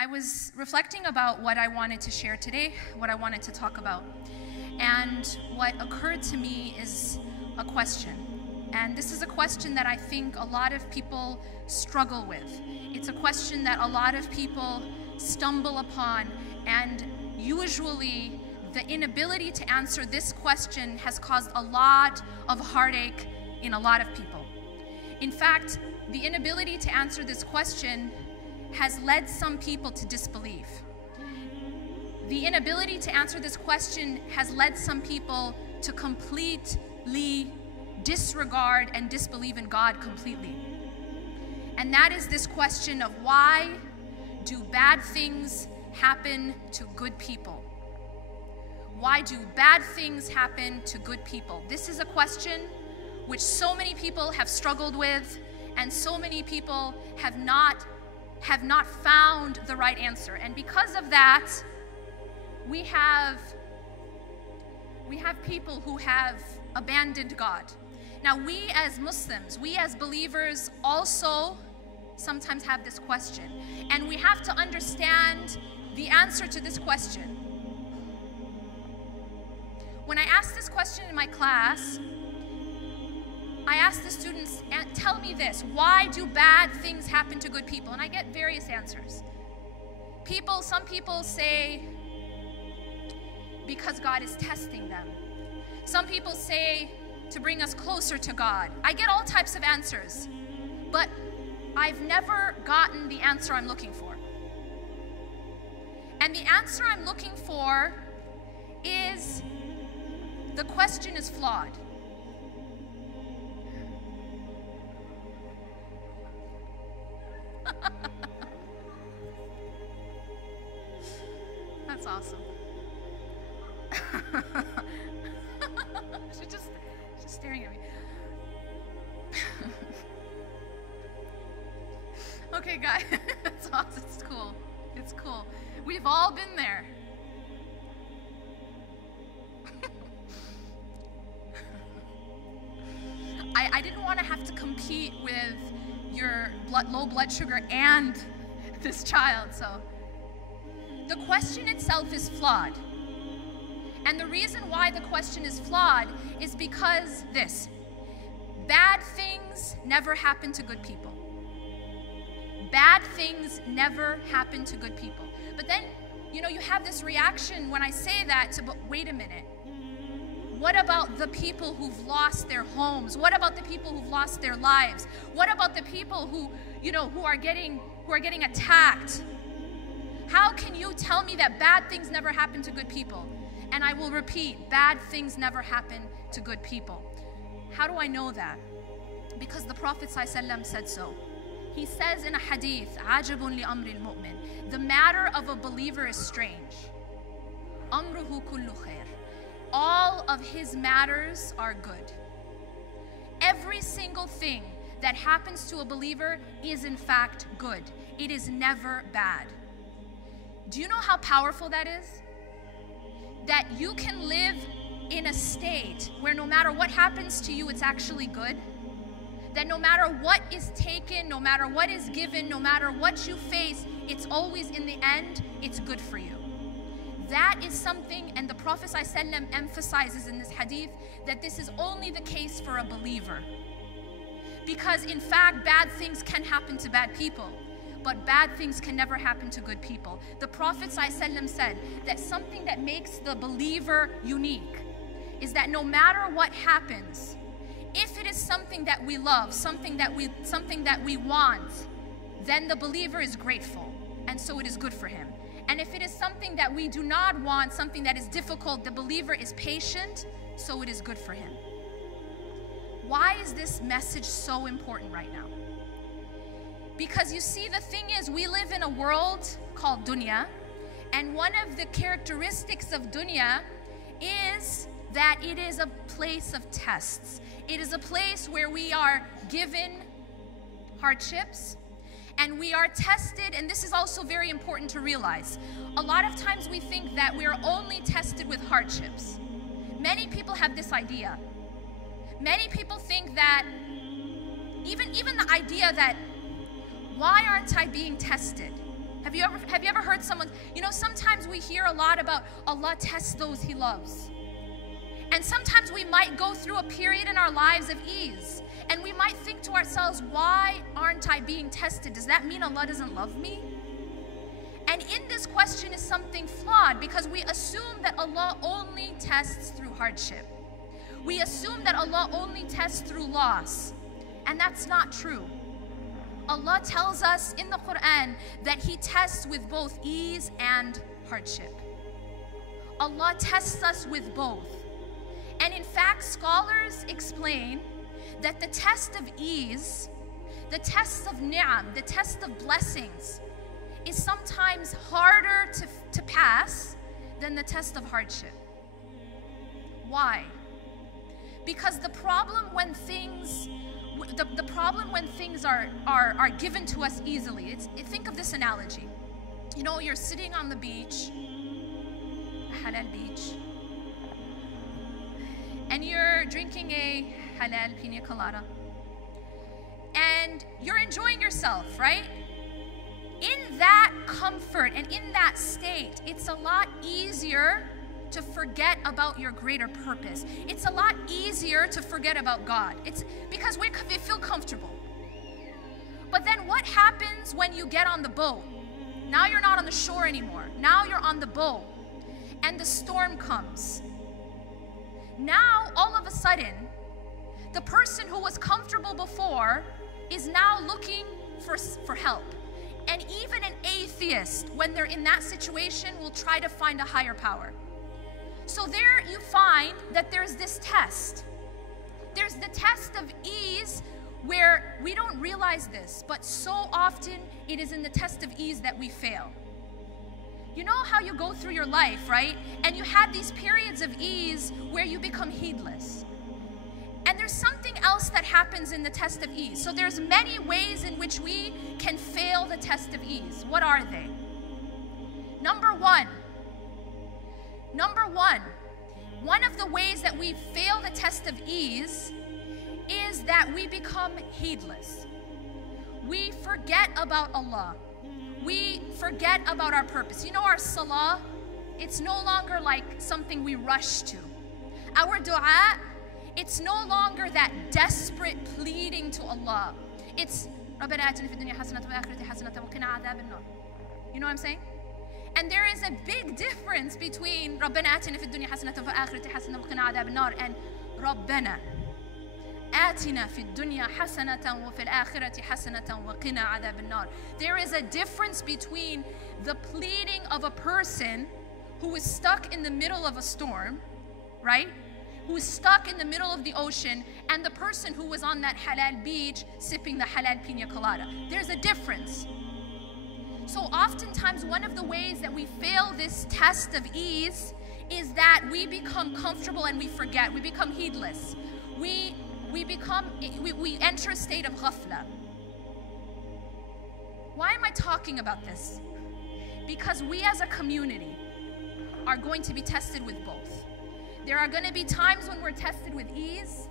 I was reflecting about what I wanted to share today, what I wanted to talk about. And what occurred to me is a question. And this is a question that I think a lot of people struggle with. It's a question that a lot of people stumble upon, and usually the inability to answer this question has caused a lot of heartache in a lot of people. In fact, the inability to answer this question has led some people to disbelief. The inability to answer this question has led some people to completely disregard and disbelieve in God completely. And that is this question of, why do bad things happen to good people? Why do bad things happen to good people? This is a question which so many people have struggled with, and so many people have not found the right answer. And because of that, we have people who have abandoned God. Now, we as Muslims, we as believers also sometimes have this question. And we have to understand the answer to this question. When I asked this question in my class, I asked the students, tell me this, why do bad things happen to good people? And I get various answers. Some people say, because God is testing them. Some people say, to bring us closer to God. I get all types of answers, but I've never gotten the answer I'm looking for. And the answer I'm looking for is, the question is flawed. That's awesome. She's just staring at me. Okay, guys, it's awesome. It's cool. It's cool. We've all been there. I didn't want to have to compete with your low blood sugar and this child, so the question itself is flawed. And the reason why the question is flawed is because this: bad things never happen to good people. Bad things never happen to good people. But then, you have this reaction when I say that to, but wait a minute. What about the people who've lost their homes? What about the people who've lost their lives? What about the people who are getting attacked? How can you tell me that bad things never happen to good people? And I will repeat, bad things never happen to good people. How do I know that? Because the Prophet ﷺ said so. He says in a hadith, عَجَبٌ لِأَمْرِ الْمُؤْمِنِ, the matter of a believer is strange. أَمْرُهُ كُلُّ خَيْرٍ. All of his matters are good. Every single thing that happens to a believer is in fact good. It is never bad. Do you know how powerful that is? That you can live in a state where no matter what happens to you, it's actually good. That no matter what is taken, no matter what is given, no matter what you face, it's always in the end, it's good for you. That is something, and the Prophet ﷺ emphasizes in this hadith that this is only the case for a believer. Because in fact, bad things can happen to bad people, but bad things can never happen to good people. The Prophet ﷺ said that something that makes the believer unique is that no matter what happens, if it is something that we love, something that we want, then the believer is grateful, and so it is good for him. And if it is something that we do not want, something that is difficult, the believer is patient, so it is good for him. Why is this message so important right now? Because you see, the thing is, we live in a world called dunya, and one of the characteristics of dunya is that it is a place of tests. It is a place where we are given hardships, and we are tested, and this is also very important to realize. A lot of times we think that we are only tested with hardships. Many people have this idea. Many people think that, even the idea that, why aren't I being tested? Have you ever heard someone, sometimes we hear a lot about Allah tests those He loves. And sometimes we might go through a period in our lives of ease. And we might think to ourselves, why aren't I being tested? Does that mean Allah doesn't love me? And in this question is something flawed, because we assume that Allah only tests through hardship. We assume that Allah only tests through loss. And that's not true. Allah tells us in the Quran that He tests with both ease and hardship. Allah tests us with both. And in fact, scholars explain that the test of ease, the test of ni'am, the test of blessings, is sometimes harder to pass than the test of hardship. Why? Because the problem when things are given to us easily, think of this analogy. You're sitting on the beach, halal beach, and you're drinking a halal pina colada, and you're enjoying yourself, right? In that comfort and in that state, it's a lot easier to forget about your greater purpose. It's a lot easier to forget about God. It's because we feel comfortable. But then what happens when you get on the boat? Now you're not on the shore anymore. Now you're on the boat, and the storm comes. Now, all of a sudden, the person who was comfortable before is now looking for help. And even an atheist, when they're in that situation, will try to find a higher power. So there you find that there's this test. There's the test of ease, where we don't realize this, but so often it is in the test of ease that we fail. You know how you go through your life, right? And you have these periods of ease where you become heedless. And there's something else that happens in the test of ease. So there's many ways in which we can fail the test of ease. What are they? Number one, one of the ways that we fail the test of ease is that we become heedless. We forget about Allah. We forget about our purpose. Our salah, it's no longer like something we rush to. Our dua, it's no longer that desperate pleading to Allah. It's رَبَّنَا آتِنَا فِي الدُّنْيَا حَسَنَةً وَفِي الْآخِرَةِ حَسَنَةً وَقِنَا عَذَابَ النَّارِ. You know what I'm saying? And there is a big difference between رَبَّنَا آتِنَا فِي الدُّنْيا حَسَنَةً وَفِي الْآخِرَةِ حَسَنَةً وَقِنَا عَذَابَ النَّارِ and رَبَّنَا آتِنَا فِي الدُّنْيا حَسَنَةً وَفِي الْآخِرَةِ حَسَنَةً وَقِنَا عَذَابَ النَّارِ. There is a difference between the pleading of a person who is stuck in the middle of a storm, right? Who is stuck in the middle of the ocean, and the person who was on that halal beach sipping the halal pina colada. There's a difference. So oftentimes one of the ways that we fail this test of ease is that we become comfortable and we forget. We become heedless. We enter a state of ghafla. Why am I talking about this? Because we as a community are going to be tested with both. There are going to be times when we're tested with ease.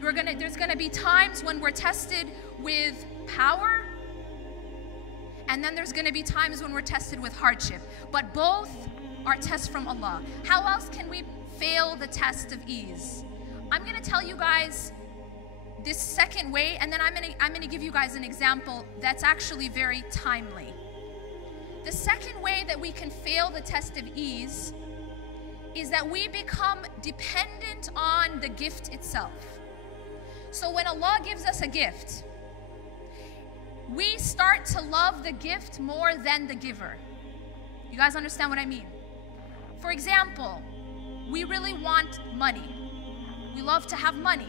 There's going to be times when we're tested with power. And then there's going to be times when we're tested with hardship. But both are tests from Allah. How else can we fail the test of ease? I'm going to tell you guys this second way, and then I'm going to give you guys an example that's actually very timely. The second way that we can fail the test of ease is that we become dependent on the gift itself. So when Allah gives us a gift, we start to love the gift more than the giver. You guys understand what I mean? For example, we really want money. We love to have money.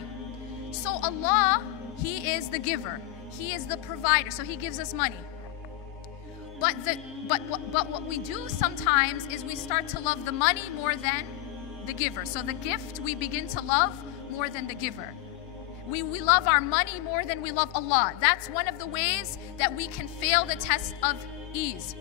So Allah, He is the giver. He is the provider. So He gives us money. But what we do sometimes is we start to love the money more than the giver. So the gift we begin to love more than the giver. We love our money more than we love Allah. That's one of the ways that we can fail the test of ease.